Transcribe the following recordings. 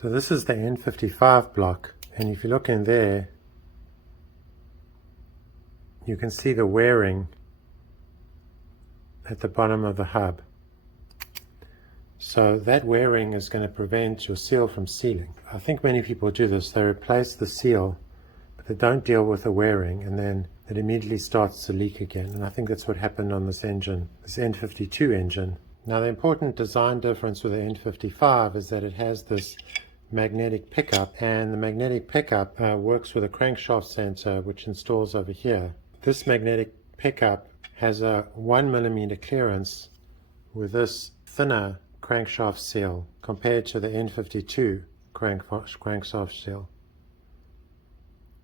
So this is the N55 block, and if you look in there, you can see the wearing at the bottom of the hub. So that wearing is going to prevent your seal from sealing. I think many people do this. They replace the seal, but they don't deal with the wearing, and then it immediately starts to leak again. And I think that's what happened on this engine, this N52 engine. Now the important design difference with the N55 is that it has this magnetic pickup, and the magnetic pickup works with a crankshaft sensor which installs over here. This magnetic pickup has a 1mm clearance with this thinner crankshaft seal compared to the N52 crankshaft seal.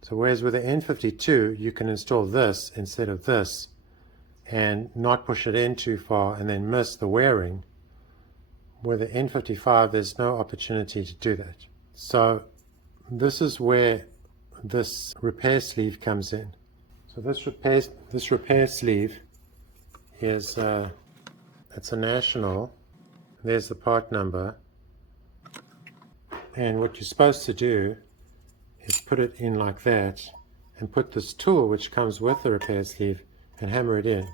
So whereas with the N52 you can install this instead of this and not push it in too far and then miss the wearing, with the N55 there's no opportunity to do that. So this is where this repair sleeve comes in. So this repair sleeve is it's a national. There's the part number, and what you're supposed to do is put it in like that and put this tool which comes with the repair sleeve and hammer it in.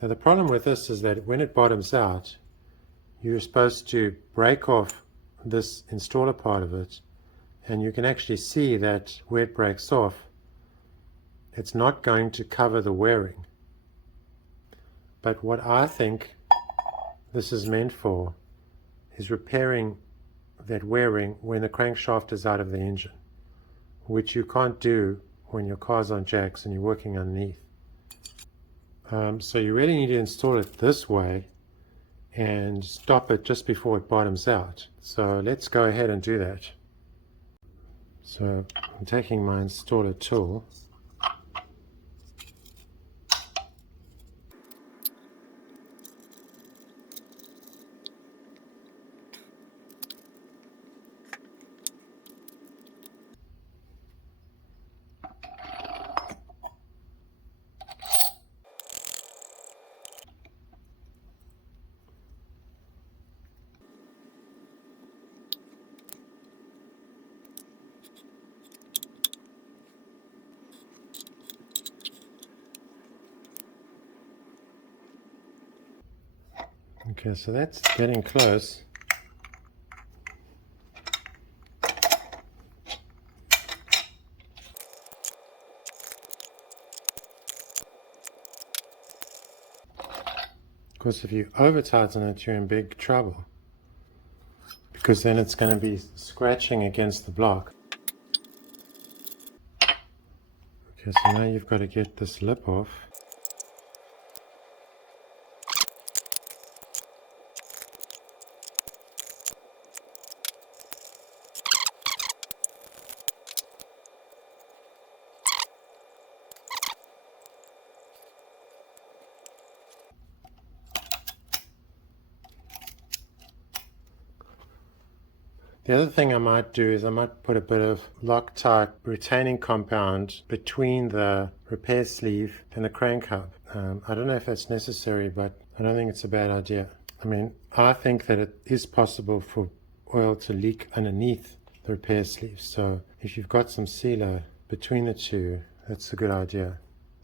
Now the problem with this is that when it bottoms out, you're supposed to break off this installer part of it, and you can actually see that where it breaks off, it's not going to cover the wearing. But what I think this is meant for is repairing that wearing when the crankshaft is out of the engine, which you can't do when your car's on jacks and you're working underneath. So you really need to install it this way and stop it just before it bottoms out. So let's go ahead and do that. So I'm taking my installer tool. Okay, so that's getting close. Of course, if you over tighten it, you're in big trouble, because then it's going to be scratching against the block. Okay, so now you've got to get this lip off. The other thing I might do is I might put a bit of Loctite retaining compound between the repair sleeve and the crank hub. I don't know if that's necessary, but I don't think it's a bad idea. I mean, I think that it is possible for oil to leak underneath the repair sleeve. So if you've got some sealer between the two, that's a good idea.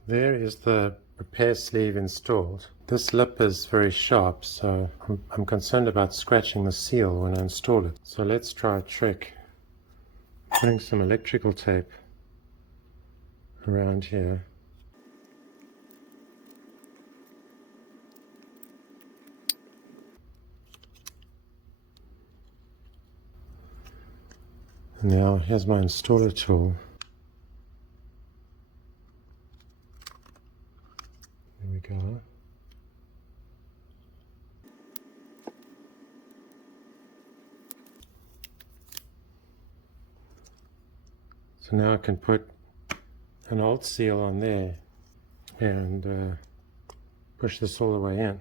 There is the repair sleeve installed. This lip is very sharp, so I'm concerned about scratching the seal when I install it. So let's try a trick. Putting some electrical tape around here. Now here's my installer tool. There we go. So now I can put an old seal on there and push this all the way in.